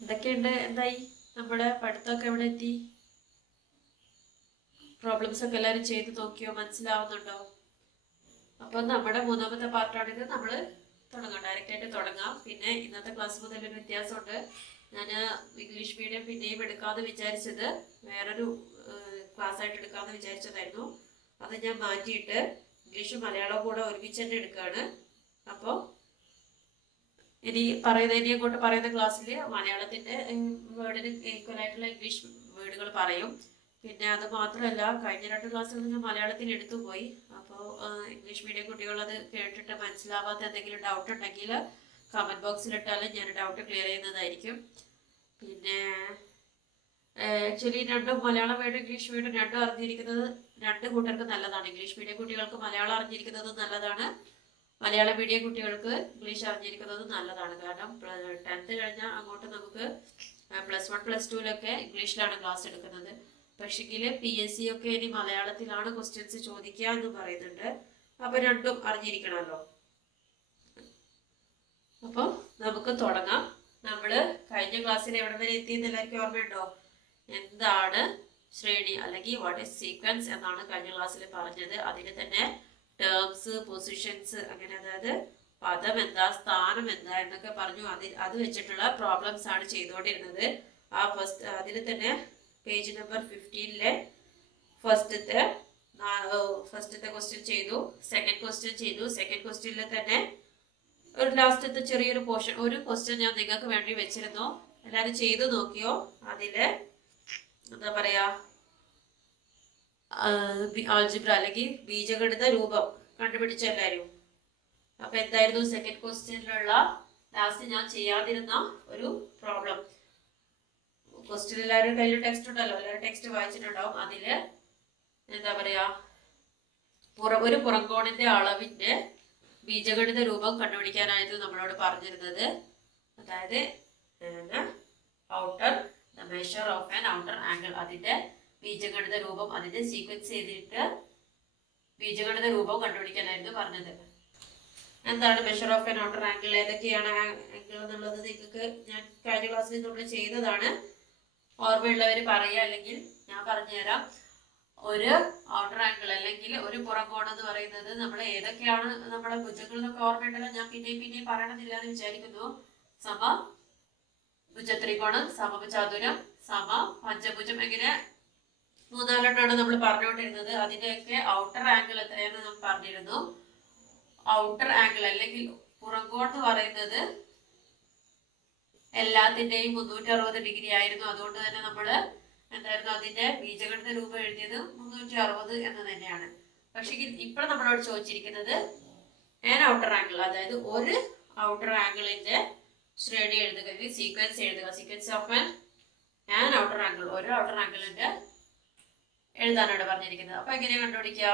എന്തൊക്കെയുണ്ട്? എന്തായി നമ്മുടെ പഠിത്തമൊക്കെ എവിടെ എത്തി? പ്രോബ്ലംസ് ഒക്കെ എല്ലാവരും ചെയ്ത് നോക്കിയോ? മനസ്സിലാവുന്നുണ്ടോ? അപ്പോൾ നമ്മുടെ മൂന്നാമത്തെ പാർട്ടാണിത്. നമ്മൾ തുടങ്ങാം, ഡയറക്റ്റായിട്ട് തുടങ്ങാം. പിന്നെ ഇന്നത്തെ ക്ലാസ് മുതൽ ഒരു വ്യത്യാസമുണ്ട്. ഞാൻ ഇംഗ്ലീഷ് മീഡിയം പിന്നെയും എടുക്കാമെന്ന് വിചാരിച്ചത് വേറൊരു ക്ലാസ് ആയിട്ട് എടുക്കാമെന്ന് വിചാരിച്ചതായിരുന്നു. അത് ഞാൻ മാറ്റിയിട്ട് ഇംഗ്ലീഷും മലയാളവും കൂടെ ഒരുമിച്ച് തന്നെ എടുക്കുകയാണ്. അപ്പോൾ ഇനി അങ്ങോട്ട് പറയുന്ന ക്ലാസ്സിൽ മലയാളത്തിൻ്റെ വേർഡിന് ഈക്വൽ ആയിട്ടുള്ള ഇംഗ്ലീഷ് വേർഡുകൾ പറയും. പിന്നെ അത് മാത്രമല്ല, കഴിഞ്ഞ 2 ക്ലാസ്സുകൾ ഞാൻ മലയാളത്തിൽ എടുത്തു പോയി. അപ്പോൾ ഇംഗ്ലീഷ് മീഡിയം കുട്ടികൾ അത് കേട്ടിട്ട് മനസ്സിലാവാത്ത എന്തെങ്കിലും ഡൗട്ട് ഉണ്ടെങ്കിൽ കമൻറ്റ് ബോക്സിലിട്ടാലും ഞാൻ ഡൗട്ട് ക്ലിയർ ചെയ്യുന്നതായിരിക്കും. പിന്നെ ആക്ച്വലി രണ്ടും മലയാളം വേർഡും ഇംഗ്ലീഷ് വേർഡും രണ്ടും അറിഞ്ഞിരിക്കുന്നത് 2 കൂട്ടർക്ക് നല്ലതാണ്. ഇംഗ്ലീഷ് മീഡിയം കുട്ടികൾക്ക് മലയാളം അറിഞ്ഞിരിക്കുന്നത് നല്ലതാണ്, മലയാള മീഡിയം കുട്ടികൾക്ക് ഇംഗ്ലീഷ് അറിഞ്ഞിരിക്കുന്നത് നല്ലതാണ്. കാരണം 10th കഴിഞ്ഞാൽ അങ്ങോട്ട് നമുക്ക് +1 +2 ഇംഗ്ലീഷിലാണ് ക്ലാസ് എടുക്കുന്നത്. പക്ഷെങ്കിൽ PSC ഒക്കെ ഇനി മലയാളത്തിലാണ് ക്വസ്റ്റ്യൻസ് ചോദിക്കുക എന്ന് പറയുന്നുണ്ട്. അപ്പോൾ രണ്ടും അറിഞ്ഞിരിക്കണമല്ലോ. അപ്പോൾ നമുക്ക് തുടങ്ങാം. നമ്മൾ കഴിഞ്ഞ ക്ലാസ്സിൽ എവിടെ വരെ എത്തിയെന്ന് എല്ലാവർക്കും ഓർമ്മയുണ്ടോ? എന്താണ് ശ്രേണി അല്ലെങ്കിൽ വാട്ട് ഈസ് സീക്വൻസ് എന്നാണ് കഴിഞ്ഞ ക്ലാസ്സിൽ പറഞ്ഞത്. അതിന് തന്നെ ടേംസ്, പൊസിഷൻസ്, അങ്ങനെ അതായത് പദം എന്താ, സ്ഥാനം എന്താ എന്നൊക്കെ പറഞ്ഞു. അത് വെച്ചിട്ടുള്ള പ്രോബ്ലംസ് ആണ് ചെയ്തുകൊണ്ടിരുന്നത്. അതിൽ തന്നെ പേജ് നമ്പർ 15 ഫസ്റ്റത്തെ ക്വസ്റ്റ്യൻ ചെയ്തു, സെക്കൻഡ് ക്വസ്റ്റ്യൻ ചെയ്തു. സെക്കൻഡ് ക്വസ്റ്റ്യനിൽ തന്നെ ഒരു ലാസ്റ്റത്തെ ചെറിയൊരു പോർഷൻ, ഒരു ക്വസ്റ്റ്യൻ ഞാൻ നിങ്ങൾക്ക് വേണ്ടി വെച്ചിരുന്നു. എല്ലാവരും ചെയ്തു നോക്കിയോ? അതില് എന്താ പറയാ, ആൾജിബ്ര അല്ലെങ്കിൽ ബീജഗണിത രൂപം കണ്ടുപിടിച്ച എല്ലാവരും. അപ്പൊ എന്തായിരുന്നു സെക്കൻഡ് ക്വസ്റ്റ്യനിലുള്ള ലാസ്റ്റ് ഞാൻ ചെയ്യാതിരുന്ന ഒരു പ്രോബ്ലം? ക്വസ്റ്റ്യൻ എല്ലാവരും കയ്യിൽ ടെക്സ്റ്റ് ഉണ്ടല്ലോ, എല്ലാവരും ടെക്സ്റ്റ് വായിച്ചിട്ടുണ്ടാവും. അതില് എന്താ പറയാ, ഒരു പുറംകോണിന്റെ അളവിന്റെ ബീജഗണിത രൂപം കണ്ടുപിടിക്കാനായിരുന്നു നമ്മളോട് പറഞ്ഞിരുന്നത്. അതായത് the measure of an outer angle, അതിന്റെ ബീജഗണിത രൂപം, അതിന്റെ സീക്വൻസ് ചെയ്തിട്ട് ബീജഗണിത രൂപം കണ്ടുപിടിക്കാനായിരുന്നു പറഞ്ഞത്. എന്താണ് measure of an outer angle, ഏതൊക്കെയാണ് ആംഗിൾ എന്നുള്ളത് നിങ്ങൾക്ക് ഞാൻ കഴിഞ്ഞ ക്ലാസ്സിൽ നമ്മൾ ചെയ്തതാണ്. ഓർമ്മയുള്ളവർ പറയുക, അല്ലെങ്കിൽ ഞാൻ പറഞ്ഞുതരാം. ഒരു ഔട്ടർ ആംഗിൾ അല്ലെങ്കിൽ ഒരു പുറംകോണം എന്ന് പറയുന്നത് നമ്മൾ ഏതൊക്കെയാണ് നമ്മുടെ ഭുജങ്ങൾ എന്നൊക്കെ ഓർമ്മയുണ്ടല്ലോ. ഞാൻ പിന്നെയും പറയണമെന്നില്ല എന്ന് വിചാരിക്കുന്നു. ഭുജത്രികോണം, സമചതുരം, പഞ്ചഭുജം, എങ്ങനെ 3-4 നമ്മൾ പറഞ്ഞുകൊണ്ടിരുന്നത്. അതിന്റെയൊക്കെ ഔട്ടർ ആംഗിൾ എത്രയാണെന്ന് നമ്മൾ പറഞ്ഞിരുന്നു. ഔട്ടർ ആംഗിൾ അല്ലെങ്കിൽ പുറംകോൺ എന്ന് പറയുന്നത് എല്ലാത്തിന്റെയും 360 ഡിഗ്രി ആയിരുന്നു. അതുകൊണ്ട് തന്നെ നമ്മൾ എന്തായിരുന്നു അതിന്റെ ബീജഗണിത രൂപം എഴുതിയത് 360 എന്ന് തന്നെയാണ്. പക്ഷേ ഇപ്പോൾ നമ്മളോട് ചോദിച്ചിരിക്കുന്നത് ആൻ ഔട്ടർ ആംഗിൾ, അതായത് ഒരു ഔട്ടർ ആംഗിളിന്റെ ശ്രേണി എഴുതുക, സീക്വൻസ് എഴുതുക. Sequence of an outer angle, ഒരു ഔട്ടർ ആംഗിളിന്റെ എഴുതാനാണ് പറഞ്ഞിരിക്കുന്നത്. അപ്പൊ എങ്ങനെയാ കണ്ടുപിടിക്കുക?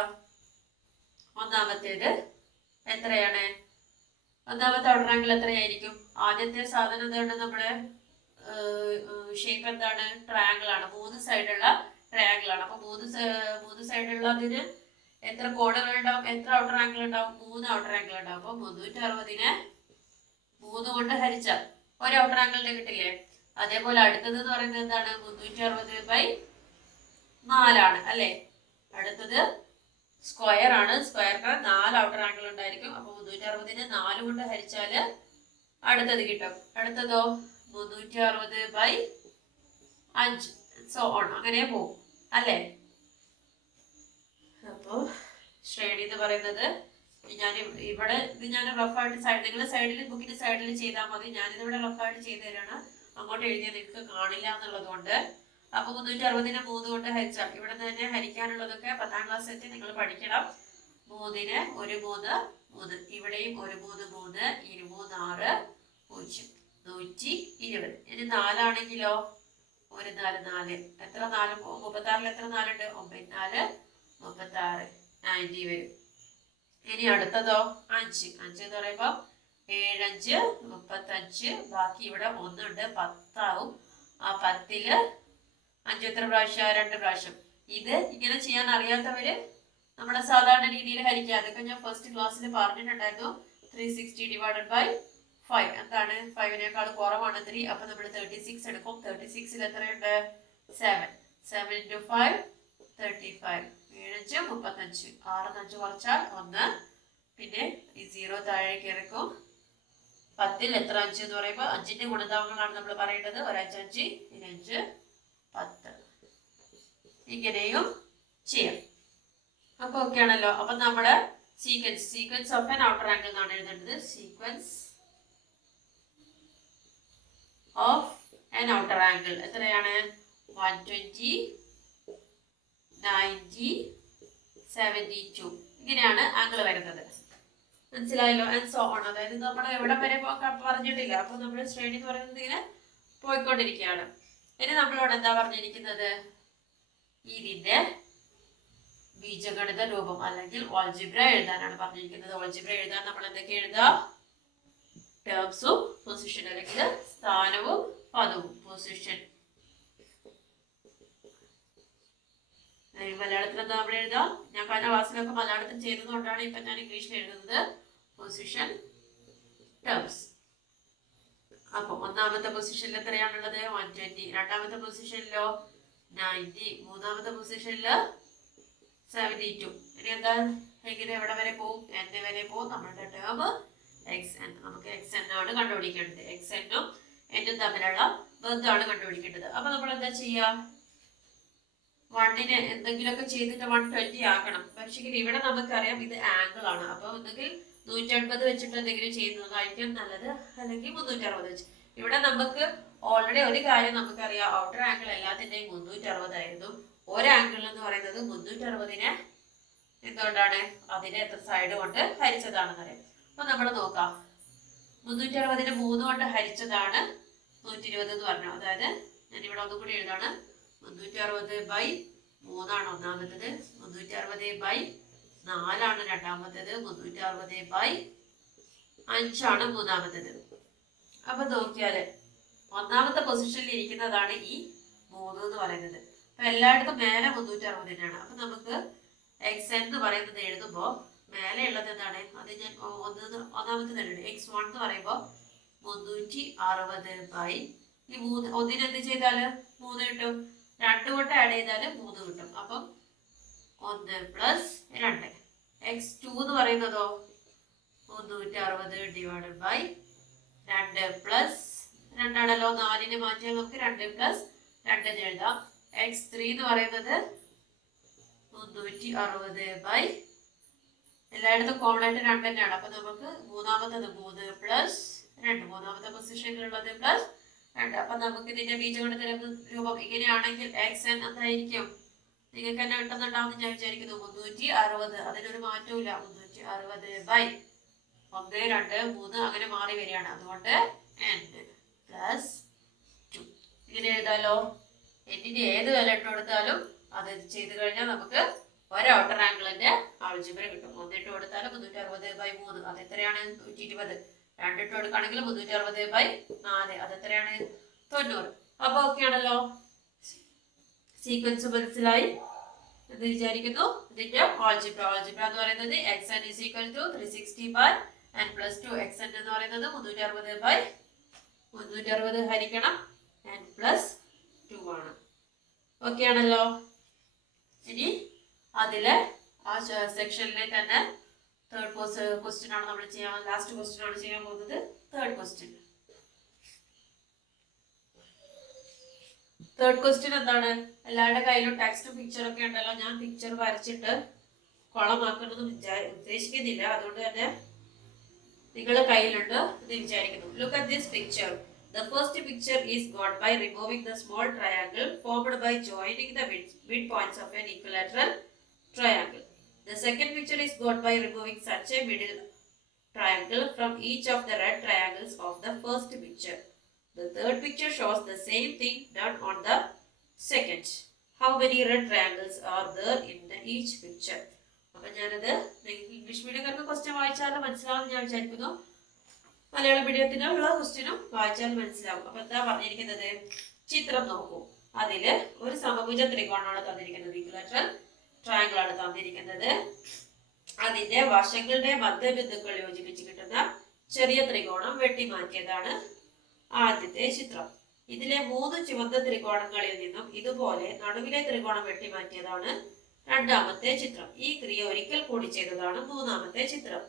ഒന്നാമത്തേത് എത്രയാണ്? ഒന്നാമത്തെ ഔട്ടർ ആംഗിൾ എത്രയായിരിക്കും? ആദ്യത്തെ സാധനം എന്താണ്? നമ്മുടെ ഷേപ്പ് എന്താണ്? ട്രയാങ്കിൾ ആണ്. 3 സൈഡുള്ള ട്രയാങ്കിൾ ആണ്. അപ്പൊ 3 സൈഡുള്ളതിന് എത്ര കോണുകൾ ഉണ്ടാവും? എത്ര ഔട്ടർ ആംഗിൾ ഉണ്ടാവും? 3 ഔട്ടർ ആംഗിൾ ഉണ്ടാവും. അപ്പൊ 360നെ 3 കൊണ്ട് ഹരിച്ചാൽ ഒരു ഔട്ടർ ആംഗിളിന്റെ കിട്ടില്ലേ? അതേപോലെ അടുത്തത് എന്ന് പറയുന്നത് എന്താണ്? 360/4 അല്ലെ? അടുത്തത് സ്ക്വയർ ആണ്. സ്ക്വയറിന് 4 ഔട്ടർ ആംഗിൾ ഉണ്ടായിരിക്കും. അപ്പൊ 360നെ 4 കൊണ്ട് ഹരിച്ചാല് അടുത്തത് കിട്ടും. അടുത്തതോ 360/5, സോ ഓൺ, അങ്ങനെ പോകും അല്ലേ? അപ്പോ ശ്രേണി എന്ന് പറയുന്നത് ഞാൻ ഇവിടെ ഇത് ഞാൻ റഫായിട്ട് നിങ്ങൾ സൈഡിൽ ബുക്കിന്റെ സൈഡിൽ ചെയ്താൽ മതി. ഞാനിതിവിടെ റഫായിട്ട് ചെയ്തു തരാണ്. അങ്ങോട്ട് എഴുതിയാൽ നിങ്ങൾക്ക് കാണില്ല എന്നുള്ളത് കൊണ്ട്. അപ്പൊ 360നെ 3 കൊണ്ട് ഹരിച്ചാൽ ഇവിടെ തന്നെ ഹരിക്കാനുള്ളതൊക്കെ 10ാം ക്ലാസ് എത്തി നിങ്ങൾ പഠിക്കണം. 3ന് 1 3 3, ഇവിടെയും 1 3 3, 2 3 6 0, 120. ഇനി 4 ആണെങ്കിലോ 1 4 4, എത്ര 4? 36ൽ എത്ര 4 ഉണ്ട്? 9 4 36, 90 വരും. ഇനി അടുത്തതോ 5 എന്ന് പറയുമ്പോ 7 5 35, ബാക്കി ഇവിടെ 1 ഉണ്ട്, 10 ആവും. ആ 10ല് 5 എത്ര പ്രാവശ്യം? 2 പ്രാവശ്യം. ഇത് ഇങ്ങനെ ചെയ്യാൻ അറിയാത്തവര് നമ്മുടെ സാധാരണ രീതിയിൽ ഹരിക്കുക. അതൊക്കെ ഞാൻ ഫസ്റ്റ് ക്ലാസ്സിൽ പറഞ്ഞിട്ടുണ്ടായിരുന്നു. 360 divided by 5 എന്താണ് 5നേക്കാൾ കുറവാണ് 3. അപ്പൊ നമ്മൾ 36 എടുക്കും. 36ൽ എത്രയുണ്ട്? 7. 7 into 5 35. 7 35. 6 5 കുറച്ചാൽ 1. പിന്നെ ഈ 0 താഴേക്ക് ഇറക്കും. 10ൽ എത്ര 5 എന്ന് പറയുമ്പോൾ 5ന്റെ ഗുണിതങ്ങളാണ് നമ്മൾ പറയേണ്ടത്. ഒരു 5 5 5 10. ഇങ്ങനെയും ചെയ്യാം. അപ്പൊ ഓക്കെ ആണല്ലോ. അപ്പൊ നമ്മുടെ sequence of an outer angle എന്നാണ് എഴുതേണ്ടത്. Sequence of an outer angle എത്രയാണ്? 120 90 72. ഇങ്ങനെയാണ് ആംഗിൾ വരുന്നത്. മനസ്സിലായല്ലോ? And so on. അതായത് നമ്മൾ എവിടെ വരെ പറഞ്ഞിട്ടില്ല. അപ്പൊ നമ്മുടെ ശ്രേണി എന്ന് പറയുന്നത് ഇങ്ങനെ പോയിക്കൊണ്ടിരിക്കുകയാണ്. ഇനി നമ്മളോട് എന്താ പറഞ്ഞിരിക്കുന്നത്? ഇതിന്റെ ബീജഗണിത രൂപം അല്ലെങ്കിൽ ഓൾജിബ്ര എഴുതാനാണ് പറഞ്ഞിരിക്കുന്നത്. ഓൾജിബ്ര എഴുതാൻ നമ്മൾ എന്തൊക്കെ എഴുതുക? ടേംസും പൊസിഷൻ അല്ലെങ്കിൽ സ്ഥാനവും പദവും. പൊസിഷൻ മലയാളത്തിൽ എന്താ നമ്മൾ എഴുതുക? ഞാൻ കഴിഞ്ഞ ക്ലാസ്സിലൊക്കെ മലയാളത്തിൽ ചെയ്തത് കൊണ്ടാണ് ഇപ്പൊ ഞാൻ ഇംഗ്ലീഷിൽ എഴുതുന്നത്. Position terms. അപ്പൊ ഒന്നാമത്തെ പൊസിഷനിൽ എത്രയാണുള്ളത്? 120. രണ്ടാമത്തെ പൊസിഷനിലോ 90. മൂന്നാമത്തെ പൊസിഷനില് 72. ഇനി എന്താ? എങ്ങനെ എവിടെ വരെ പോകും? n വരെ പോകും. നമ്മളുടെ ടേം xn. നമുക്ക് xn ആണ് കണ്ടുപിടിക്കേണ്ടത്. xn-ഉം n-ഉം തമ്മിലുള്ള ബന്ധമാണ് കണ്ടുപിടിക്കേണ്ടത്. അപ്പൊ നമ്മൾ എന്താ ചെയ്യാ? 1നെ എന്തെങ്കിലുമൊക്കെ ചെയ്തിട്ട് 120 ആക്കണം. പക്ഷേ ഇവിടെ നമുക്കറിയാം ഇത് ആംഗിൾ ആണ്. അപ്പൊ ഒന്നുകിൽ 180 വെച്ചിട്ട് എന്തെങ്കിലും ചെയ്യുന്നതായിരിക്കും നല്ലത്, അല്ലെങ്കിൽ 360 വെച്ച്. ഇവിടെ നമുക്ക് ഓൾറെഡി ഒരു കാര്യം നമുക്കറിയാം. ഔട്ടർ ആംഗിൾ എല്ലാത്തിന്റെയും 360 ആയിരുന്നു. ഒരു ആംഗിൾ എന്ന് പറയുന്നത് 360നെ എന്തുകൊണ്ടാണ്? അതിനെ എത്ര സൈഡ് കൊണ്ട് ഹരിച്ചതാണെന്ന് അറിയാം. അപ്പൊ നമ്മൾ നോക്കാം. 360നെ 3 കൊണ്ട് ഹരിച്ചതാണ് 120 എന്ന് പറഞ്ഞു. അതായത് ഞാനിവിടെ ഒന്നും കൂടി എഴുതാണ്. 360/3 ഒന്നാമത്തത്, 360/4 രണ്ടാമത്തത്, 360/5 മൂന്നാമത്തത്. അപ്പൊ നോക്കിയാല് ഒന്നാമത്തെ പൊസിഷനിൽ ഇരിക്കുന്നതാണ് ഈ 3 എന്ന് പറയുന്നത്. അപ്പൊ എല്ലായിടത്തും മേലെ 360 അപ്പൊ നമുക്ക് xn എന്ന് പറയുന്നത് എഴുതുമ്പോ മേലെ ഉള്ളത് എന്താണ്? അത് ഞാൻ ഒന്നാമത്തെ തന്നെ x1 എന്ന് പറയുമ്പോ 360 ഈ 3 ഒന്നിന് എന്ത് ചെയ്താല് 3 കിട്ടും. 2 കൊണ്ട് ആഡ് ചെയ്താല് 3 കിട്ടും. അപ്പം 1 + 2. x2 എന്ന് പറയുന്നതോ 360 / 2 + 2 ആണല്ലോ. 4നെ മാറ്റിയാൽ നമുക്ക് 2 + 2 എന്ന് എഴുതാം. x3 എന്ന് പറയുന്നത് 360 എല്ലായിടത്തും കോമൺ ആയിട്ട് 2 തന്നെയാണ്. അപ്പൊ നമുക്ക് മൂന്നാമത്തത് 3 + 2 മൂന്നാമത്തെ പൊസിഷനിലുള്ളത് +2. അപ്പൊ നമുക്ക് ഇതിന്റെ ബീജഗണിത രൂപം ഇങ്ങനെയാണെങ്കിൽ xn എന്തായിരിക്കും? നിങ്ങൾക്ക് തന്നെ കിട്ടുന്നുണ്ടാവും ഞാൻ വിചാരിക്കുന്നു. 360. അതിനൊരു മാറ്റവും ഇല്ല. 360/1 2 3 അങ്ങനെ മാറി വരികയാണ്. അതുകൊണ്ട് n + 2 ഇങ്ങനെ എഴുതാലോ. എന്നിന്റെ ഏത് വില ഇട്ട് കൊടുത്താലും അത് ചെയ്ത് കഴിഞ്ഞാൽ നമുക്ക് ഒരു ഔട്ടർ ആംഗിളിന്റെ ആൾജിബ്ര കിട്ടും. 1 ഇട്ട് കൊടുത്താലും 360/3 അത് എത്രയാണ്? 120. 2 ഇട്ട് കൊടുക്കുകയാണെങ്കിൽ 360/4 അത് എത്രയാണ്? 90. അപ്പൊ ഓക്കെ ആണല്ലോ. സീക്വൻസ് മനസ്സിലായി എന്ന് വിചാരിക്കുന്നു. ഇതിന്റെ ആൾജിബ്ര എന്ന് പറയുന്നത് xn = 360/n + 2. xn എന്ന് പറയുന്നത് 360/360 ഹരിക്കണം n + 2 ആണ്. ഓക്കെ ആണല്ലോ. ഇനി അതിലെ ആ സെക്ഷനിലെ തന്നെ തേർഡ് ക്വസ്റ്റ്യൻ ആണ് നമ്മൾ ചെയ്യാൻ ലാസ്റ്റ് ക്വസ്റ്റ്യൻ ആണ് ചെയ്യാൻ പോകുന്നത്. തേർഡ് ക്വസ്റ്റ്യൻ എന്താണ്? എല്ലാവരുടെ കയ്യിലും ടെക്സ്റ്റും പിക്ചറൊക്കെ ഉണ്ടല്ലോ. ഞാൻ പിക്ചർ വരച്ചിട്ട് കുളമാക്കണമെന്ന് ഉദ്ദേശിക്കുന്നില്ല. അതുകൊണ്ട് തന്നെ നിങ്ങളുടെ കയ്യിലുണ്ട് എന്ന് വിചാരിക്കുന്നു. Look at this picture. The first picture is got by removing the small triangle formed by joining the midpoints of an equilateral triangle. The second picture is got by removing such a middle triangle from each of the red triangles of the first picture. The third picture shows the same thing done on the second. How many red triangles are there in each picture? അപ്പൊ ഞാനത് English മീഡിയക്കാർക്ക് question വായിച്ചാലും മനസ്സിലാവും ഞാൻ വിചാരിക്കുന്നു. മലയാള മീഡിയത്തിനുള്ള ക്വസ്റ്റ്യനും വായിച്ചാൽ മനസ്സിലാവും. അപ്പൊ എന്താ പറഞ്ഞിരിക്കുന്നത്? ചിത്രം നോക്കൂ. അതില് ഒരു സമഭുജ ത്രികോണമാണ് തന്നിരിക്കുന്നത്. ഇക്വലാറ്ററൽ ട്രയാങ്കിൾ ആണ് തന്നിരിക്കുന്നത്. അതിന്റെ വശങ്ങളുടെ മധ്യബിന്ദുക്കൾ യോജിപ്പിച്ച് കിട്ടുന്ന ചെറിയ ത്രികോണം വെട്ടിമാറ്റിയതാണ് ആദ്യത്തെ ചിത്രം. ഇതിലെ 3 ചുവന്ന ത്രികോണങ്ങളിൽ നിന്നും ഇതുപോലെ നടുവിലെ ത്രികോണം വെട്ടിമാറ്റിയതാണ് രണ്ടാമത്തെ ചിത്രം. ഈ ക്രിയ ഒരിക്കൽ കൂടി ചെയ്തതാണ് മൂന്നാമത്തെ ചിത്രം.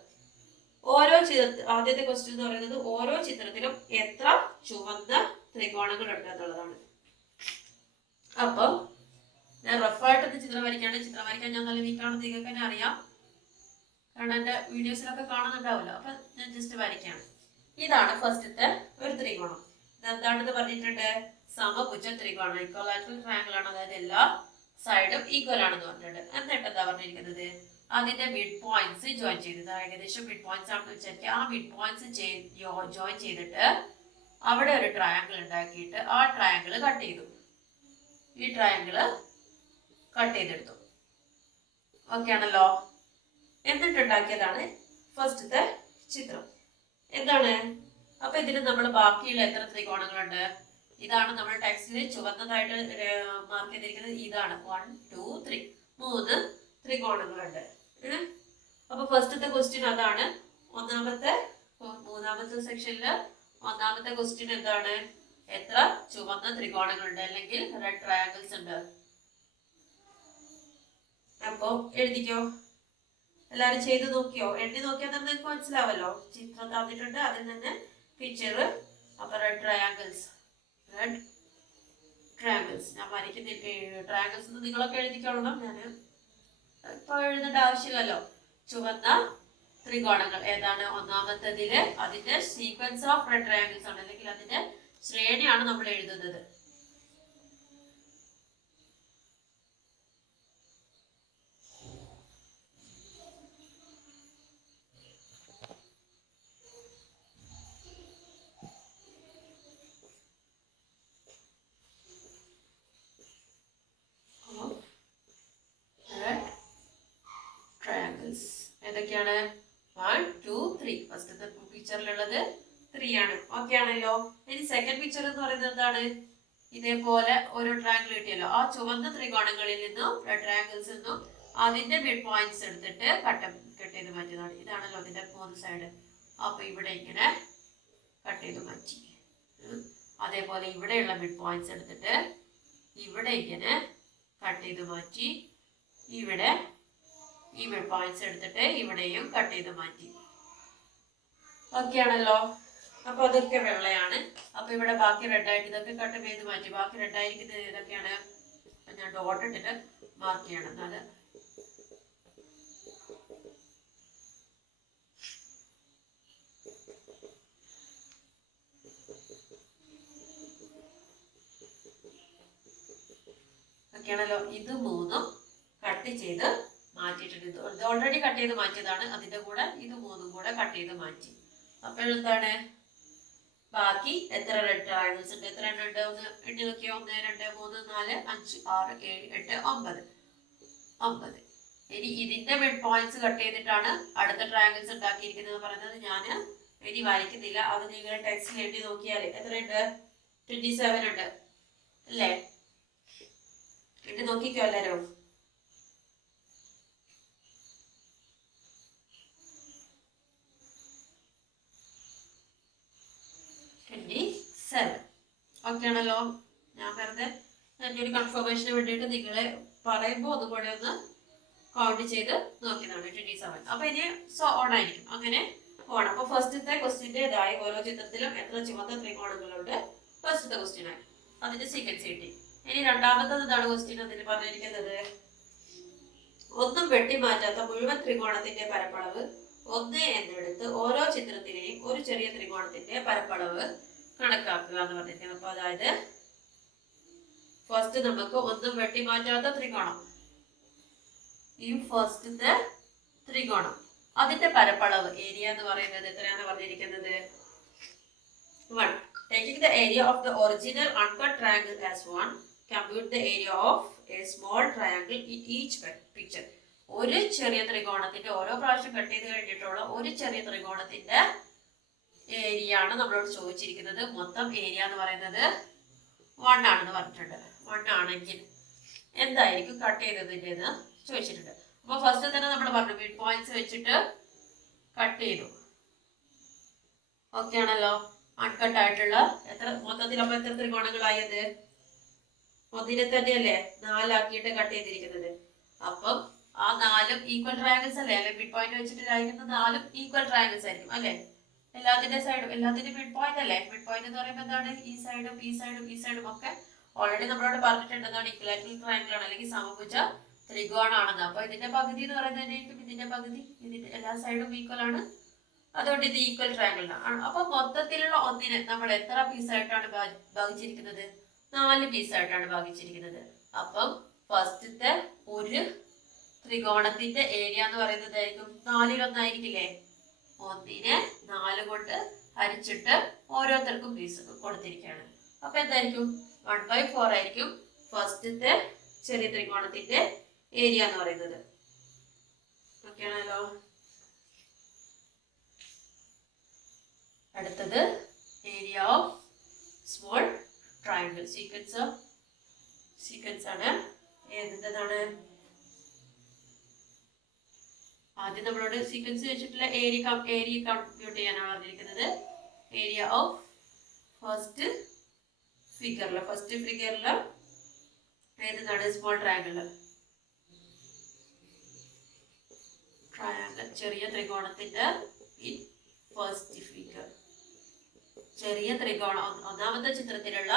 ആദ്യത്തെ ക്വസ്റ്റ്യൻ എന്ന് പറയുന്നത് ഓരോ ചിത്രത്തിലും എത്ര ചുവന്ന ത്രികോണങ്ങൾ ഉണ്ട് എന്നുള്ളതാണ്. അപ്പൊ ഞാൻ റഫായിട്ട് ചിത്രം വരയ്ക്കാണ്. ചിത്രം വരയ്ക്കാൻ ഞാൻ നല്ല വീക്കാണെന്ന് നിങ്ങൾക്ക് തന്നെ അറിയാം, കാരണം എന്റെ വീഡിയോസിലൊക്കെ കാണുന്നുണ്ടാവില്ല. അപ്പൊ ഞാൻ ജസ്റ്റ് വരയ്ക്കാണ്. ഇതാണ് ഫസ്റ്റത്തെ ഒരു ത്രികോണം. ഇതെന്താണെന്ന് പറഞ്ഞിട്ടുണ്ട്? സമഭുജ ത്രികോണം, ഇക്വലാറ്ററൽ ട്രയാങ്കിൾ ആണ്. അതായത് എല്ലാ സൈഡും ഈക്വൽ ആണെന്ന് പറഞ്ഞിട്ടുണ്ട്. എന്നിട്ട് എന്താ പറഞ്ഞിരിക്കുന്നത്? അതിന്റെ മിഡ് പോയിന്റ്സ് ജോയിൻ ചെയ്തത്, ഏകദേശം മിഡ് പോയിന്റ്സ് ആണെന്ന് വിചാരിക്കുക. ആ മിഡ് പോയിന്റ്സ് ജോയിൻ ചെയ്തിട്ട് അവിടെ ഒരു ട്രയാങ്കിൾ ഉണ്ടാക്കിയിട്ട് ആ ട്രയാങ്കിൾ കട്ട് ചെയ്തു. ഈ ട്രയാങ്കിൾ കട്ട് ചെയ്തെടുത്തു. ഓക്കെ ആണല്ലോ? എന്നിട്ടുണ്ടാക്കിയതാണ് ഫസ്റ്റത്തെ ചിത്രം. എന്താണ്? അപ്പൊ ഇതിന് നമ്മൾ ബാക്കിയുള്ള എത്ര ത്രികോണങ്ങളുണ്ട്? ഇതാണ് നമ്മൾ ടെക്സ്റ്റിൽ ചുവന്നതായിട്ട് മാർക്ക് ചെയ്തിരിക്കുന്നത്. ഇതാണ് 1 2 3 3 ത്രികോണങ്ങളുണ്ട്. അപ്പൊ ഫസ്റ്റത്തെ ക്വസ്റ്റ്യൻ അതാണ്. മൂന്നാമത്തെ സെക്ഷനില് ഒന്നാമത്തെ ക്വസ്റ്റ്യൻ എന്താണ്? എത്ര ചുവന്ന ത്രികോണങ്ങളുണ്ട്, അല്ലെങ്കിൽ റെഡ് ട്രയാങ്കിൾസ് ഉണ്ട്? അപ്പൊ എഴുതിക്കോ. എല്ലാരും ചെയ്ത് നോക്കിയോ? എണ്ണി നോക്കിയാൽ തന്നെ നിങ്ങൾക്ക് മനസ്സിലാവല്ലോ. ചിത്രം തന്നിട്ടുണ്ട്, അതിൽ നിന്ന് പിക്ചർ. അപ്പൊ റെഡ് ട്രയാങ്കിൾസ് ഞാൻ വരയ്ക്കുന്നില്ല. ട്രയാങ്കിൾസ് നിങ്ങളൊക്കെ എഴുതിക്കോളണം. ഞാൻ ഇപ്പൊ എഴുതേണ്ട ആവശ്യമില്ലല്ലോ. ചുവന്ന ത്രികോണങ്ങൾ ഏതാണ്? ഒന്നാമത്തേതില് അതിന്റെ സീക്വൻസ് ഓഫ് റെഡ് ട്രയാങ്കിൾസ് ആണ്, അല്ലെങ്കിൽ അതിന്റെ ശ്രേണിയാണ് നമ്മൾ എഴുതുന്നത്. ഏതൊക്കെയാണ്? 1 2 3. ഫസ്റ്റത്തെ പിക്ചറിലുള്ളത് 3 ആണ്. ഓക്കെ ആണല്ലോ? ഇനി സെക്കൻഡ് പിക്ചർ എന്ന് പറയുന്നത് എന്താണ്? ഇതേപോലെ ഒരു ട്രയാങ്കിൾ കിട്ടിയല്ലോ. ആ ചുവന്ന ത്രികോണങ്ങളിൽ നിന്നും റെഡ് ട്രയാങ്കിൾസ് നിന്നും അതിന്റെ മിഡ് പോയിന്റ്സ് എടുത്തിട്ട് കട്ട് ചെയ്ത് മാറ്റിയതാണ്. ഇതാണല്ലോ അതിന്റെ 3 സൈഡ്. അപ്പൊ ഇവിടെ ഇങ്ങനെ കട്ട് ചെയ്ത് മാറ്റി. അതേപോലെ ഇവിടെയുള്ള മിഡ് പോയിന്റ്സ് എടുത്തിട്ട് ഇവിടെ ഇങ്ങനെ കട്ട് ചെയ്ത് മാറ്റി. ഇവിടെ ഈ മിഡ് പോയിന്റ്സ് എടുത്തിട്ട് ഇവിടെയും കട്ട് ചെയ്ത് മാറ്റി. ഓക്കെ ആണല്ലോ? അപ്പൊ അതൊക്കെ വെള്ളയാണ്. അപ്പൊ ഇവിടെ ബാക്കി റെഡ് ആയിട്ട് ഇതൊക്കെ കട്ട് ചെയ്ത് മാറ്റി. ബാക്കി റെഡ് ആയിരിക്കുന്നത് ഏതൊക്കെയാണ്? ഞാൻ ഡോട്ട് ഇട്ടിട്ട് മാർക്ക് ചെയ്യണം. എന്നാല് ഒക്കെയാണല്ലോ. ഇത് 3 കട്ട് ചെയ്ത് മാറ്റിയിട്ടുണ്ട്. ഇത് ഓൾറെഡി കട്ട് ചെയ്ത് മാറ്റിയതാണ്. അതിന്റെ കൂടെ ഇത് 3 കൂടെ കട്ട് ചെയ്ത് മാറ്റി. അപ്പോൾ എന്താണ്? ബാക്കി എത്ര റെഡ് ട്രയാങ്കിൾസ് ഉണ്ട്? എത്ര എണ്ണം ഉണ്ട്? ഒന്ന് എണ്ണി നോക്കിയോ. 1 2 3 4 5 6 7 8 9. ഇനി ഇതിന്റെ മിഡ് പോയിന്റ്സ് കട്ട് ചെയ്തിട്ടാണ് അടുത്ത ട്രയാങ്കിൾസ് ഉണ്ടാക്കിയിരിക്കുന്നത് പറയുന്നത്. ഞാൻ ഇനി വരയ്ക്കുന്നില്ല. അത് നിങ്ങൾ ടെക്സ്റ്റിൽ എണ്ണി നോക്കിയാൽ എത്രയുണ്ട്? 27 ഉണ്ട് അല്ലേ? എണ്ണി നോക്കിക്കോ എല്ലാരും. ഓക്കെ ആണല്ലോ? ഞാൻ വെറുതെ എൻ്റെ ഒരു കൺഫർമേഷന് വേണ്ടിയിട്ട് നിങ്ങളെ പറയുമ്പോൾ ഒന്നുകൂടെ ഒന്ന് കൗണ്ട് ചെയ്ത് നോക്കിയതാണ്. 27. അപ്പൊ ഇനി ഓൺ ആയിരിക്കും. അങ്ങനെ ഓൺ. അപ്പൊ ഫസ്റ്റത്തെ ക്വസ്റ്റ്യൻ്റെതായി ഓരോ ചിത്രത്തിലും എത്ര ചുവന്ന ത്രികോണങ്ങളുണ്ട്? ഫസ്റ്റത്തെ ക്വസ്റ്റ്യൻ ആയി അതിന്റെ സീക്വൻസ് കിട്ടി. ഇനി രണ്ടാമത്തത് ഇതാണ് ക്വസ്റ്റ്യൻ. അതിൽ പറഞ്ഞിരിക്കുന്നത് ഒന്നും വെട്ടിമാറ്റാത്ത മുഴുവൻ ത്രികോണത്തിന്റെ പരപ്പളവ് 1 എന്നെടുത്ത് ഓരോ ചിത്രത്തിലെയും ഒരു ചെറിയ ത്രികോണത്തിന്റെ പരപ്പളവ് കണക്കാക്കുക എന്ന് പറഞ്ഞിരിക്കുന്നത്. അപ്പൊ അതായത് ഫസ്റ്റ് നമുക്ക് ഒന്നും വെട്ടിമാറ്റാത്ത ത്രികോണം, ഈ ഫസ്റ്റത്തെ ത്രികോണം അതിന്റെ പരപ്പളവ് ഏരിയ എന്ന് പറയുന്നത് എത്രയാണെന്ന് പറഞ്ഞിരിക്കുന്നത്? 1. Taking the area of the original uncut triangle as 1, compute the area of a small triangle in each picture. ഒരു ചെറിയ ത്രികോണത്തിന്റെ ഓരോ പ്രാവശ്യം കട്ട് ചെയ്ത് കഴിഞ്ഞിട്ടുള്ള ഒരു ചെറിയ ത്രികോണത്തിന്റെ ഏരിയ ആണ് നമ്മളോട് ചോദിച്ചിരിക്കുന്നത്. മൊത്തം ഏരിയ എന്ന് പറയുന്നത് 1 ആണെന്ന് പറഞ്ഞിട്ടുണ്ട്. 1 ആണെങ്കിൽ എന്തായിരിക്കും കട്ട് ചെയ്തതിൻ്റെന്ന് ചോദിച്ചിട്ടുണ്ട്. അപ്പൊ ഫസ്റ്റ് തന്നെ നമ്മൾ പറഞ്ഞു മിഡ് പോയിന്റ്സ് വെച്ചിട്ട് കട്ട് ചെയ്തു. ഓക്കെ ആണല്ലോ. അൺകട്ട് ആയിട്ടുള്ള മൊത്തത്തിൽ അപ്പൊ എത്ര ത്രികോണങ്ങളായത്? ഒന്നിനെ തന്നെയല്ലേ 4 ആക്കിയിട്ട് കട്ട് ചെയ്തിരിക്കുന്നത്. അപ്പം ആ 4 ഈക്വൽ ട്രയാങ്കിൾസ് അല്ലേ? അല്ലെ മിഡ് പോയിന്റ് വെച്ചിട്ട് ആയിരിക്കുന്ന 4 ഈക്വൽ ട്രയാങ്കിൾസ് ആയിരിക്കും അല്ലെ? എല്ലാത്തിന്റെ സൈഡും എല്ലാത്തിന്റെ മിഡ് പോയിന്റ് അല്ലേ? മിഡ് പോയിന്റ് എന്ന് പറയുമ്പോൾ എന്താണ്? ഈ സൈഡും ഈ സൈഡും ഈ സൈഡും ഒക്കെ ഓൾറെഡി നമ്മളോട് പറഞ്ഞിട്ടുണ്ട് എന്താണ്? ഇക്വലാറ്ററൽ ട്രയാങ്കിൾ ആണ് അല്ലെങ്കിൽ സമഭുജ ത്രികോണാണെന്ന്. അപ്പൊ ഇതിന്റെ പകുതി എന്ന് പറയുന്നത് ഇതിന്റെ പകുതി, ഇതിന്റെ എല്ലാ സൈഡും ഈക്വൽ ആണ്, അതുകൊണ്ട് ഇത് ഈക്വൽ ട്രയാങ്കിൾ ആണ്. അപ്പൊ മൊത്തത്തിലുള്ള ഒന്നിനെ നമ്മൾ എത്ര പീസായിട്ടാണ് ഭാഗിച്ചിരിക്കുന്നത്? 4 പീസായിട്ടാണ് ഭാഗിച്ചിരിക്കുന്നത്. അപ്പം ഫസ്റ്റത്തെ ഒരു ത്രികോണത്തിന്റെ ഏരിയ എന്ന് പറയുന്നത് ആയിരിക്കും 4/1 ഒന്നിനെ 4 കൊണ്ട് ഹരിച്ചിട്ട് ഓരോരുത്തർക്കും പീസ് കൊടുത്തിരിക്കുകയാണ്. അപ്പൊ എന്തായിരിക്കും? 1/4 ആയിരിക്കും ഫസ്റ്റത്തെ ചെറിയ ത്രികോണത്തിന്റെ ഏരിയ എന്ന് പറയുന്നത്. ഓക്കെ ആണല്ലോ. അടുത്തത് area of small triangle. Sequence ആണ്. ഏതാണ്? ആദ്യം നമ്മളോട് സീക്വൻസ് വെച്ചിട്ടുള്ള ഏരിയ കമ്പ്യൂട്ട് ചെയ്യാനാണ് പറഞ്ഞിരിക്കുന്നത്. ഏരിയ ഓഫ് ഫസ്റ്റ് ഫിഗറിൽ ഏതാണ്? Small triangle. ചെറിയ ത്രികോണത്തിന്റെ ഫസ്റ്റ് ഫിഗർ. ചെറിയ ത്രികോണം ഒന്നാമത്തെ ചിത്രത്തിലുള്ള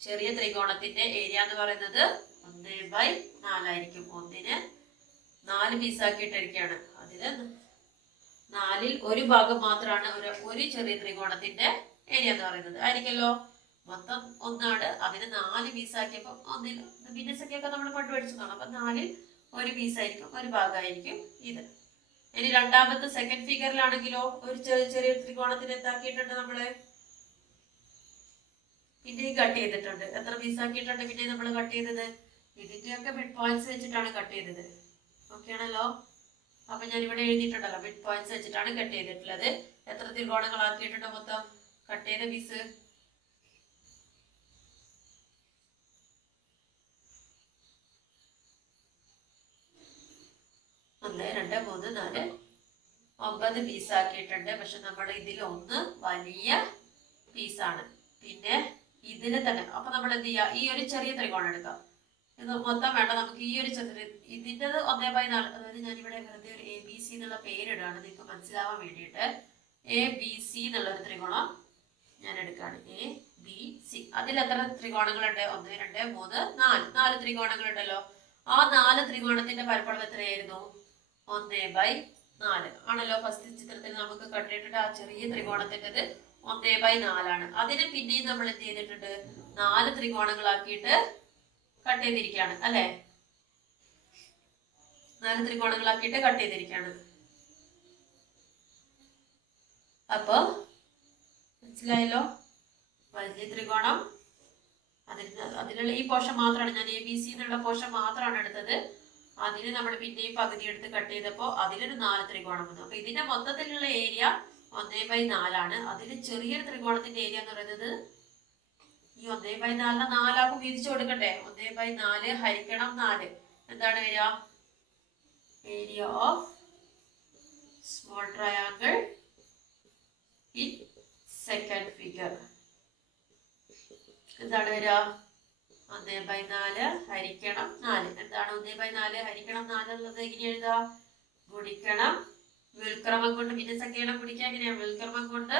ചെറിയ ത്രികോണത്തിന്റെ ഏരിയ എന്ന് പറയുന്നത് 1/4 ആയിരിക്കും. ഒന്നിനെ 4 പീസാക്കിയിട്ടിരിക്കുകയാണ്. അതില് 4ൽ ഒരു ഭാഗം മാത്രമാണ് ഒരു ചെറിയ ത്രികോണത്തിന്റെ ഏരിയ എന്ന് പറയുന്നത് ആയിരിക്കല്ലോ. മൊത്തം ഒന്നാണ്, അതിന് 4 പീസാക്കിയപ്പോ ഒന്നിൽ ഭിന്നസംഖ്യയൊക്കെ നമ്മൾ പഠിച്ചതാണ്. അപ്പൊ 4ൽ ഒരു പീസായിരിക്കും, ഒരു ഭാഗമായിരിക്കും ഇത്. ഇനി രണ്ടാമത്തെ സെക്കൻഡ് ഫിഗറിലാണെങ്കിലോ ഒരു ചെറിയ ത്രികോണത്തിന് എന്താക്കിയിട്ടുണ്ട്? നമ്മള് പിന്നെയും കട്ട് ചെയ്തിട്ടുണ്ട്. എത്ര പീസാക്കിയിട്ടുണ്ട് പിന്നെ നമ്മൾ കട്ട് ചെയ്തത്? ഇതിന്റെയൊക്കെ മിഡ് പോയിന്റ്സ് വെച്ചിട്ടാണ് കട്ട് ചെയ്തത്. ഓക്കെ ആണല്ലോ. അപ്പൊ ഞാൻ ഇവിടെ എഴുതിയിട്ടുണ്ടല്ലോ, മിഡ് പോയിന്റ്സ് വെച്ചിട്ടാണ് കട്ട് ചെയ്തിട്ടുള്ളത്. എത്ര ത്രികോണങ്ങളാക്കിയിട്ടുണ്ട് മൊത്തം കട്ട് ചെയ്ത പീസ്? 1 2 3 4 9 പീസാക്കിയിട്ടുണ്ട്. പക്ഷെ നമ്മൾ ഇതിൽ ഒന്ന് വലിയ പീസാണ്. പിന്നെ ഇതിന് തന്നെ അപ്പൊ നമ്മൾ എന്ത് ചെയ്യുക? ഈ ഒരു ചെറിയ ത്രികോണം എടുക്കാം. ഇത് മൊത്തം വേണ്ട, നമുക്ക് ഈ ഒരു ഇതിൻ്റെ 1/4. അതായത് ഞാനിവിടെ വെറുതെ ഒരു ABC എന്നുള്ള പേരിടാണ് നിങ്ങൾക്ക് മനസ്സിലാവാൻ വേണ്ടിയിട്ട്. ABC എന്നുള്ള ഒരു ത്രികോണം ഞാൻ എടുക്കുകയാണ്. ABC. അതിൽ എത്ര ത്രികോണങ്ങളുണ്ട്? 1 2 3 4 4 ത്രികോണങ്ങളുണ്ടല്ലോ. ആ 4 ത്രികോണത്തിന്റെ പരപ്പളവ് എത്രയായിരുന്നു? 1/4 ആണല്ലോ. ഫസ്റ്റ് ചിത്രത്തിൽ നമുക്ക് കണ്ടിട്ടുണ്ട് ആ ചെറിയ ത്രികോണത്തിൻ്റെത് 1/4 ആണ്. അതിനെ പിന്നെയും നമ്മൾ എന്ത് ചെയ്തിട്ടുണ്ട്? 4 ത്രികോണങ്ങളാക്കിയിട്ട് കട്ട് ചെയ്തിരിക്കുകയാണ് അല്ലെ? 4 ത്രികോണങ്ങളാക്കിയിട്ട് കട്ട് ചെയ്തിരിക്കുകയാണ്. അപ്പൊ മനസ്സിലായല്ലോ? വലിയ ത്രികോണം അതിലുള്ള ഈ പോർഷൻ മാത്രമാണ് ഞാൻ ABC എന്നുള്ള പോർഷൻ മാത്രമാണ് എടുത്തത്. അതിന് നമ്മൾ പിന്നെയും പകുതി എടുത്ത് കട്ട് ചെയ്തപ്പോൾ അതിലൊരു 4 ത്രികോണം വന്നു. അപ്പൊ ഇതിന്റെ മൊത്തത്തിലുള്ള ഏരിയ 1/4 ആണ്. അതിൽ ചെറിയൊരു ത്രികോണത്തിന്റെ ഏരിയ എന്ന് പറയുന്നത് ഈ 1/4 4 വീതിച്ചു കൊടുക്കട്ടെ. 1/4 ഹരിക്കണം 4 എന്താണ് വരിക? Area of small triangle in second figure എന്താണ് വരിക? 1/4 ഹരിക്കണം 4. എന്താണ് 1/4 ഹരിക്കണം 4 എന്നുള്ളത്? എങ്ങനെ എഴുതാ? ഗുണിക്കണം വ്യുൽക്രമം കൊണ്ട്. ഭിന്നസംഖ്യകളെ ഗുണിക്കുക എങ്ങനെയാണ്? വ്യുൽക്രമം കൊണ്ട്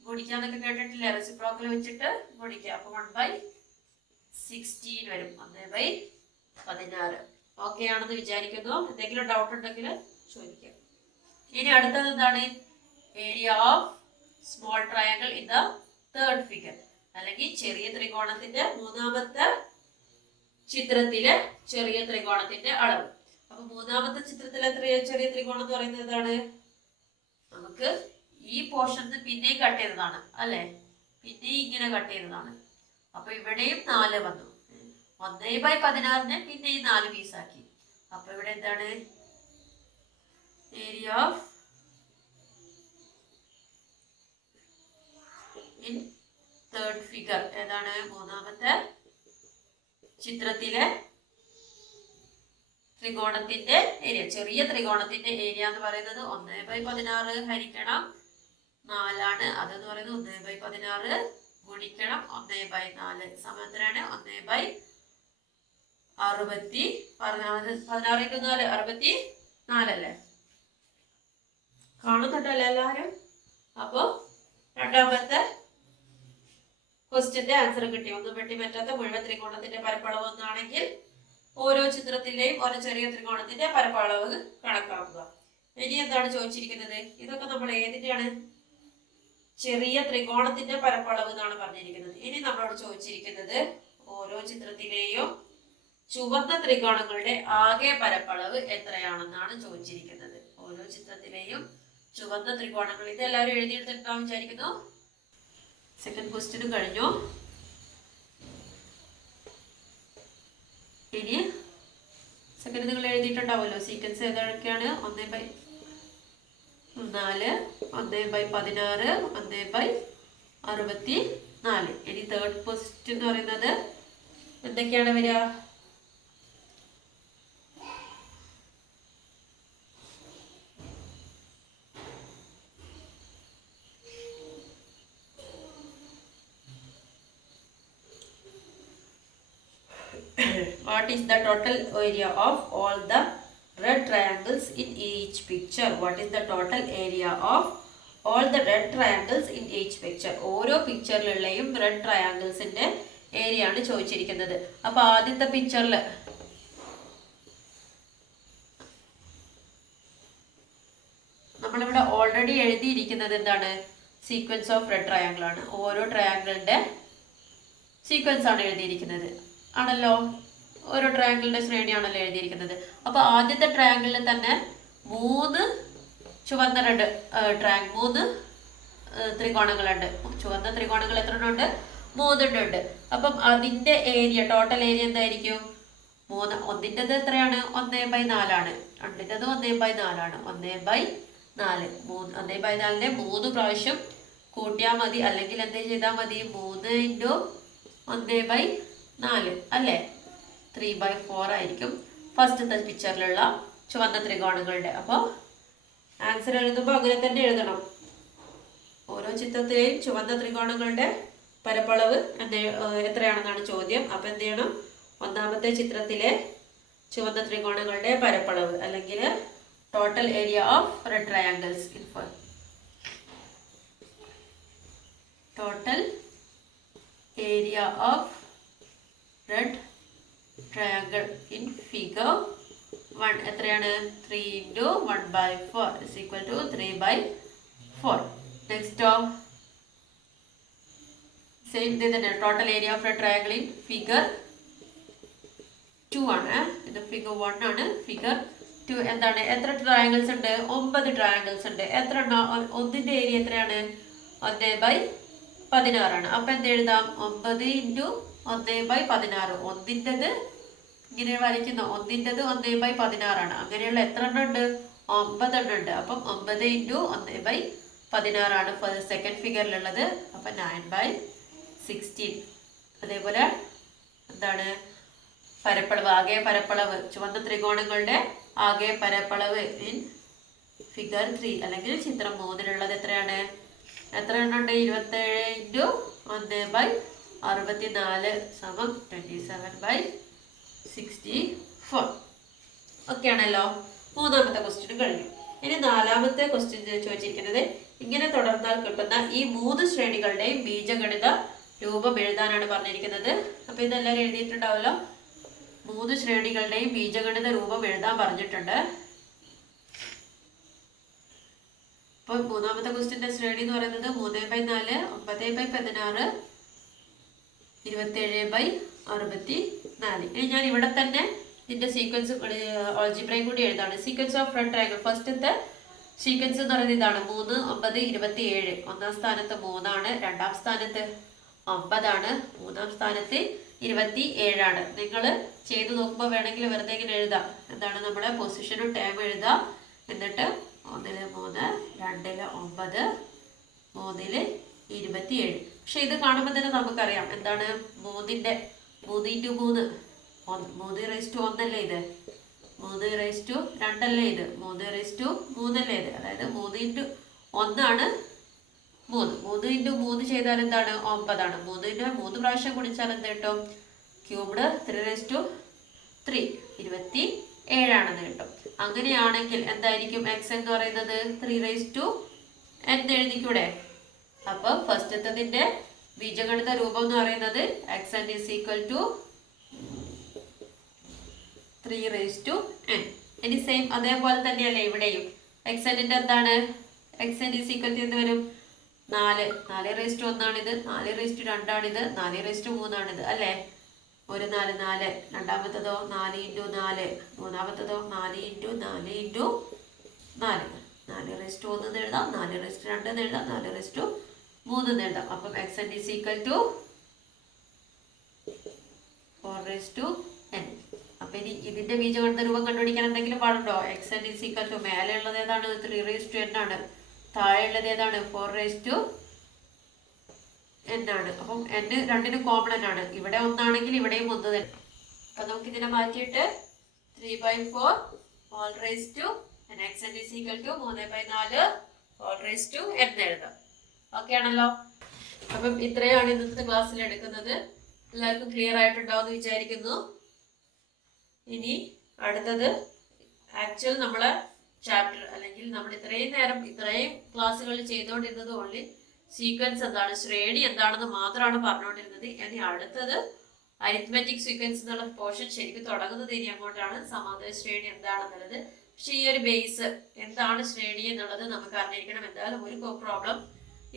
ഗുണിക്കാന്നൊക്കെ കേട്ടിട്ടില്ലേ? റെസിപ്രോക്കൽ വെച്ചിട്ട് ഗുണിക്കുക. അപ്പൊ 1/16 വരും. 1/16. ഓക്കെ ആണെന്ന് വിചാരിക്കുന്നു. എന്തെങ്കിലും ഡൗട്ട് ഉണ്ടെങ്കിൽ ചോദിക്കാം. ഇനി അടുത്തത് എന്താണ്? Area of small triangle in the third figure, അല്ലെങ്കിൽ ചെറിയ ത്രികോണത്തിന്റെ മൂന്നാമത്തെ ചിത്രത്തിലെ ചെറിയ ത്രികോണത്തിന്റെ അളവ്. അപ്പൊ മൂന്നാമത്തെ ചിത്രത്തിലെ ചെറിയ ത്രികോണം എന്ന് പറയുന്നത് എന്താണ്? നമുക്ക് ഈ പോർഷൻ പിന്നെയും കട്ട് ചെയ്തതാണ് അല്ലെ? പിന്നെയും ഇങ്ങനെ കട്ട് ചെയ്തതാണ്. അപ്പൊ ഇവിടെയും 4 വന്നു. 1/16 പിന്നെയും 4 പീസാക്കി. അപ്പൊ ഇവിടെ എന്താണ്? Area of in third figure ഏതാണ്? മൂന്നാമത്തെ ചിത്രത്തിലെ ത്രികോണത്തിന്റെ ഏരിയ, ചെറിയ ത്രികോണത്തിന്റെ ഏരിയ എന്ന് പറയുന്നത് 1/16 ഹരിക്കണം 4 അതെന്ന് പറയുന്നത് 1/16 ഗുണിക്കണം 1/4 സമത്രയാണ് 1/60. 16 × 4 64 അല്ലേ? കാണുന്നുണ്ടല്ലോ എല്ലാവരും? അപ്പോ രണ്ടാമത്തെ ക്വസ്റ്റ്യന്റെ ആൻസർ കിട്ടി. ഒന്നും വെട്ടി പറ്റാത്ത മുഴുവൻ ത്രികോണത്തിന്റെ പരപ്പളവ് ഒന്നാണെങ്കിൽ ഓരോ ചിത്രത്തിന്റെയും ഒരു ചെറിയ ത്രികോണത്തിന്റെ പരപ്പളവ് കണക്കാക്കുക. ഇനി എന്താണ് ചോദിച്ചിരിക്കുന്നത്? ഇതൊക്കെ നമ്മൾ ഏതിന്റെയാണ്? ചെറിയ ത്രികോണത്തിന്റെ പരപ്പളവ് എന്നാണ് പറഞ്ഞിരിക്കുന്നത്. ഇനി നമ്മളോട് ചോദിച്ചിരിക്കുന്നത് ഓരോ ചിത്രത്തിലെയും ചുവന്ന ത്രികോണങ്ങളുടെ ആകെ പരപ്പളവ് എത്രയാണെന്നാണ് ചോദിച്ചിരിക്കുന്നത്. ഓരോ ചിത്രത്തിലെയും ചുവന്ന ത്രികോണങ്ങൾ, ഇത് എല്ലാവരും എഴുതിയെടുത്തിട്ടുണ്ടാവും വിചാരിക്കുന്നു. സെക്കൻഡ് ക്വസ്റ്റ്യനും കഴിഞ്ഞു. ഇനി സെക്കൻഡ് നിങ്ങൾ എഴുതിയിട്ടുണ്ടാവുമല്ലോ. സീക്വൻസ് ഏതൊക്കെയാണ്? 1/4, 1/16, 1/64. ഇനി തേർഡ് ക്വസ്റ്റ്യൻ എന്ന് പറയുന്നത് എന്തൊക്കെയാണ് വരിക? What is the total area of all the red triangles in each picture? What is the total area of all the red triangles in each picture? ഓരോ പിക്ചറിലുള്ളയും റെഡ് ട്രയാങ്കിൾസിന്റെ ഏരിയ ആണ് ചോദിച്ചിരിക്കുന്നത്. അപ്പൊ ആദ്യത്തെ പിക്ചറിൽ നമ്മളിവിടെ ഓൾറെഡി എഴുതിയിരിക്കുന്നത് എന്താണ്? സീക്വൻസ് ഓഫ് റെഡ് ട്രയാങ്കിൾ ആണ്. ഓരോ ട്രയാങ്കിളിന്റെ സീക്വൻസ് ആണ് എഴുതിയിരിക്കുന്നത് ആണല്ലോ. ഓരോ ട്രയാങ്കിളിന്റെ ശ്രേണിയാണല്ലോ എഴുതിയിരിക്കുന്നത്. അപ്പൊ ആദ്യത്തെ ട്രയാങ്കിളിൽ തന്നെ 3 ചുവന്ന മൂന്ന് ത്രികോണങ്ങളുണ്ട്. ചുവന്ന ത്രികോണങ്ങൾ എത്ര ഉണ്ട്? 3 ഉണ്ട്. അപ്പം അതിന്റെ ഏരിയ, ടോട്ടൽ ഏരിയ എന്തായിരിക്കും? 3. ഒന്നിൻ്റെത് എത്രയാണ്? 1/4 ആണ്. രണ്ടിൻ്റെത് 1/4 ആണ്. 1/4. 1/4നെ 3 പ്രാവശ്യം കൂട്ടിയാൽ മതി, അല്ലെങ്കിൽ എന്ത് ചെയ്താൽ മതി? 3 × 1/4 അല്ലേ? 3/4 ആയിരിക്കും ഫസ്റ്റത്തെ പിക്ചറിലുള്ള ചുവന്ന ത്രികോണങ്ങളുടെ. അപ്പോൾ ആൻസർ എഴുതുമ്പോൾ അങ്ങനെ തന്നെ എഴുതണം. ഓരോ ചിത്രത്തിലെയും ചുവന്ന ത്രികോണങ്ങളുടെ പരപ്പളവ് എത്രയാണെന്നാണ് ചോദ്യം. അപ്പൊ എന്ത് ചെയ്യണം? ഒന്നാമത്തെ ചിത്രത്തിലെ ചുവന്ന ത്രികോണങ്ങളുടെ പരപ്പളവ്, അല്ലെങ്കിൽ total area of red triangles total area of red triangle in figure 1 എത്രയാണ്? 3 × 1/4 is equal to 3/4. Nexto same ഇത് തന്നെ. Total area of red triangle in figure 2 ആണ്. ഇത് ഫിഗർ 1 ആണ്. ഫിഗർ 2 എന്താണ്? എത്ര ട്രയാങ്കിൾസ് ഉണ്ട്? 9 ട്രയാങ്കിൾസ് ഉണ്ട്. എത്ര എണ്ണം? ഒന്നിന്റെ ഏരിയ എത്രയാണ്? 1/16 ആണ്. അപ്പൊ എന്ത് എഴുതാം? 9 × 1/16. ഒന്നിൻ്റെത് ഇങ്ങനെ വരയ്ക്കുന്നു. ഒന്നിൻ്റെത് 1/16 ആണ്. അങ്ങനെയുള്ള എത്ര എണ്ണം ഉണ്ട്? 9 എണ്ണം ഉണ്ട്. അപ്പം 9 × 1/16 ആണ് സെക്കൻഡ് ഫിഗറിലുള്ളത്. അപ്പം 9/16. അതേപോലെ എന്താണ്? പരപ്പളവ്, ആകെ പരപ്പളവ്, ചുവന്ന ത്രികോണങ്ങളുടെ ആകെ പരപ്പളവ് ഇൻ ഫിഗർ 3 അല്ലെങ്കിൽ ചിത്രം 3-ലുള്ളത് എത്രയാണ്? എത്ര എണ്ണം ഉണ്ട്? 27 × 1/64 സമം 27/64. ഓക്കെ ആണല്ലോ. മൂന്നാമത്തെ ക്വസ്റ്റ്യൻ കഴിഞ്ഞു. ഇനി നാലാമത്തെ ക്വസ്റ്റ്യൻ ചോദിച്ചിരിക്കുന്നത് ഇങ്ങനെ തുടർന്നാൽ കിട്ടുന്ന ഈ 3 ശ്രേണികളുടെയും ബീജഗണിത രൂപം എഴുതാനാണ് പറഞ്ഞിരിക്കുന്നത്. അപ്പൊ ഇതെല്ലാവരും എഴുതിയിട്ടുണ്ടാവല്ലോ. 3 ശ്രേണികളുടെയും ബീജഗണിത രൂപം എഴുതാൻ പറഞ്ഞിട്ടുണ്ട്. അപ്പൊ മൂന്നാമത്തെ ക്വസ്റ്റ്യന്റെ ശ്രേണി എന്ന് പറയുന്നത് 3/4, 9/16, 27/64. ഇനി ഞാൻ ഇവിടെ തന്നെ ഇതിന്റെ സീക്വൻസ് ഓൾജിബ്രയും കൂടി എഴുതാണ്. സീക്വൻസ് ഓഫ് റെഡ് ട്രയാങ്കിൾ ഫസ്റ്റത്തെ സീക്വൻസ് എന്ന് പറയുന്നത് ഇതാണ്. 3, 9, 27. ഒന്നാം സ്ഥാനത്ത് 3 ആണ്. രണ്ടാം സ്ഥാനത്ത് 9 ആണ്. മൂന്നാം സ്ഥാനത്ത് 27 ആണ്. നിങ്ങൾ ചെയ്തു നോക്കുമ്പോൾ വേണമെങ്കിൽ വെറുതെ ഇങ്ങനെ എഴുതാം. എന്താണ്? നമ്മുടെ പൊസിഷനും ടൈം എഴുതാം. എന്നിട്ട് 1-ല് 3, 2-ല് 9, 3-ല് 27. പക്ഷെ ഇത് കാണുമ്പോൾ തന്നെ നമുക്കറിയാം എന്താണ്? 3 × 3 3 1 അല്ലേ ഇത്? 3/2 അല്ലേ ഇത്, 3/3 അല്ലേ ഇത്, അതായത് 3x1 3. 3x3 ചെയ്താൽ എന്താണ് 9 ആണ്. 3 പ്രാവശ്യം ഗുണിച്ചാൽ എന്ത് കിട്ടും, ക്യൂബ്ഡ് 3/3 27 ആണെന്ന് കിട്ടും. അങ്ങനെയാണെങ്കിൽ എന്തായിരിക്കും x എന്ന് പറയുന്നത് 3n എഴുതിക്കൂടെ. അപ്പൊ ഫസ്റ്റത്തതിന്റെ ബീജഗണിത രൂപം എന്ന് പറയുന്നത് xn is equal to 3n. ഇനി സെയിം അതേപോലെ തന്നെയല്ലേ ഇവിടെയും xn എന്താണ്, xn is equal to എന്ത് വരും, 4/1 ആണിത്, 4/2 ആണിത്, 4/3 ആണിത് അല്ലേ. ഒരു 4 4, രണ്ടാമത്തതോ 4x4, മൂന്നാമത്തതോ 4x4x4, 4/1 എഴുതാം, 4/2 എഴുതാം, 4/3 എഴുതാം. അപ്പം xn is equal to 4n. അപ്പൊ ഇനി ഇതിന്റെ ബീജഗണിത രൂപം കണ്ടുപിടിക്കാൻ എന്തെങ്കിലും പാടുണ്ടോ. xn is equal to മേലെ ഉള്ളത് ഏതാണ്, 3n ആണ്, താഴെയുള്ളത് ഏതാണ്, 4n ആണ്. അപ്പം n രണ്ടിനും കോമൺ ആണ്, ഇവിടെ ഒന്നാണെങ്കിൽ ഇവിടെയും 1 തന്നെ. അപ്പൊ നമുക്ക് ഇതിനെ മാറ്റിയിട്ട് 3/4 all raised to xn is equal to 3/4 all raised to n എഴുതാം. ഓക്കെ ആണല്ലോ. അപ്പം ഇത്രയാണ് ഇന്നത്തെ ക്ലാസ്സിൽ എടുക്കുന്നത്. എല്ലാവർക്കും ക്ലിയർ ആയിട്ടുണ്ടാവുമെന്ന് വിചാരിക്കുന്നു. ഇനി അടുത്തത് ആക്ച്വൽ നമ്മളെ ചാപ്റ്റർ, അല്ലെങ്കിൽ നമ്മൾ ഇത്രയും ക്ലാസ്സുകൾ ചെയ്തുകൊണ്ടിരുന്നത് ഓൺലി സീക്വൻസ് എന്താണ്, ശ്രേണി എന്താണെന്ന് മാത്രമാണ് പറഞ്ഞുകൊണ്ടിരുന്നത്. ഇനി അടുത്തത് അരിത്മെറ്റിക് സീക്വൻസ് എന്നുള്ള പോർഷൻ ശരിക്കും തുടങ്ങുന്നത് ഇനി അങ്ങോട്ടാണ്, സമാന്തര ശ്രേണി എന്താണെന്നുള്ളത്. പക്ഷെ ഈ ഒരു ബേസ് എന്താണ് ശ്രേണി എന്നുള്ളത് നമുക്ക് അറിഞ്ഞിരിക്കണം. എന്തായാലും ഒരു പ്രോബ്ലം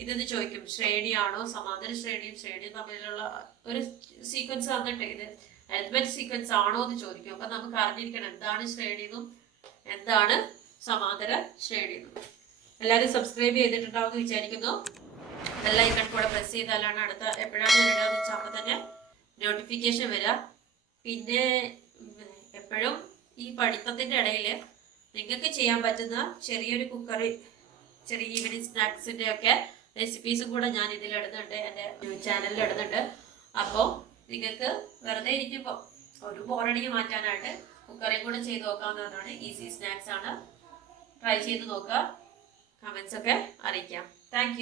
ഇതെന്ന് ചോദിക്കും, ശ്രേണിയാണോ സമാന്തര ശ്രേണിയും തമ്മിലുള്ള ഒരു സീക്വൻസ് തന്നിട്ട് ഇത് അരിത്മെറ്റിക് സീക്വൻസ് ആണോ എന്ന് ചോദിക്കും. അപ്പൊ നമുക്ക് അറിഞ്ഞിരിക്കണം എന്താണ് ശ്രേണി എന്നും എന്താണ് സമാന്തര ശ്രേണി എന്നും. എല്ലാവരും സബ്സ്ക്രൈബ് ചെയ്തിട്ടുണ്ടാവും വിചാരിക്കുന്നു. ബെൽ ഐക്കൺ കൂടെ പ്രസ് ചെയ്താലാണ് അടുത്ത എപ്പോഴാണ് ഇടുകയെന്ന് വെച്ചാൽ അപ്പോൾ തന്നെ നോട്ടിഫിക്കേഷൻ വരിക. പിന്നെ എപ്പോഴും ഈ പഠിത്തത്തിന്റെ ഇടയിൽ നിങ്ങൾക്ക് ചെയ്യാൻ പറ്റുന്ന ചെറിയൊരു കുക്കറി, ചെറിയ ഈവനിങ് സ്നാക്സിന്റെ ഒക്കെ റെസിപ്പീസും കൂടെ ഞാൻ ഇതിലിടുന്നുണ്ട്, എൻ്റെ ചാനലിൽ ഇടുന്നുണ്ട്. അപ്പോൾ നിങ്ങൾക്ക് വെറുതെ ഇരിക്കുമ്പോൾ ഒരു ബോറടിക്ക് മാറ്റാനായിട്ട് കുക്കറിയും കൂടെ ചെയ്ത് നോക്കാവുന്നതാണ്. ഈസി സ്നാക്സ് ആണ്, ട്രൈ ചെയ്ത് നോക്കുക. കമൻസ് ഒക്കെ അറിയിക്കാം. താങ്ക്